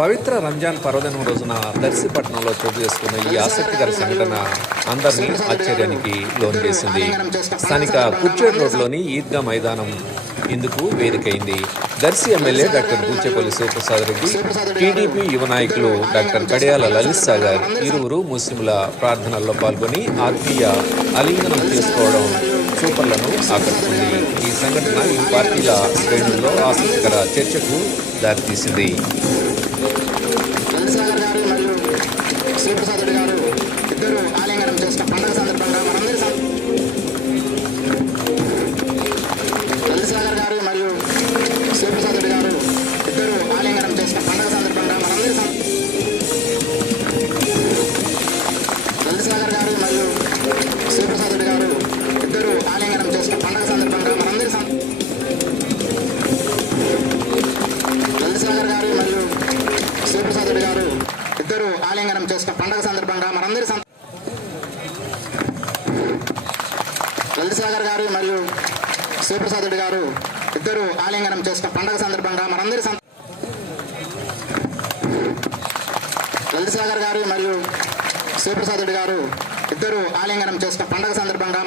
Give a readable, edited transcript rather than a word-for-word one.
పవిత్ర రంజాన్ పర్వదినం రోజున దర్శిపట్నంలో చోటు చేసుకున్న ఈ ఆసక్తికర సంఘటన అందరినీ ఆశ్చర్యానికి లోను చేసింది. స్థానిక కుర్చేడ్ రోడ్లోని ఈద్గా మైదానం ఇందుకు వేదికైంది. Darsi MLA doctor Buchepalli Sivaprasad Reddy, TDP యువ నాయకులు డాక్టర్ కడియాల లలిత్ సాగర్ ఇరువురు ముస్లింల ప్రార్థనల్లో పాల్గొని ఆత్మీయ ఆలింగనం చేసుకోవడం చూపర్లను ఆకట్టుకుంది. ఈ సంఘటన ఈ పార్టీల శ్రేణుల్లో ఆసక్తికర చర్చకు దారితీసింది. శివప్రసాద్ రెడ్డి గారు ఇద్దరు ఆలింగనం చేసిన పండుగ సందర్భంగా మనందరి లలిసాగర్ గారు మరియు శివప్రసాద్ రెడ్డి గారు ఇద్దరు ఆలింగనం చేసిన పండుగ సందర్భంగా లలిసాగర్ గారు మరియు శివప్రసాద్ రెడ్డి గారు ఇద్దరు ఆలింగనం చేసిన పండుగ సందర్భంగా లలిసాగర్ గారు మరియు శివప్రసాద్ రెడ్డి గారు ఇద్దరు ఆలింగనం చేసిన పండుగ సందర్భంగా లలిసాగర్ గారు మరియు శివప్రసాద్ రెడ్డి గారు ఇద్దరు ఆలింగనం చేసిన పండుగ సందర్భంగా లలిసాగర్ గారు మరియు శివప్రసాద్ రెడ్డి గారు ఇద్దరు ఆలింగనం చేసిన పండుగ సందర్భంగా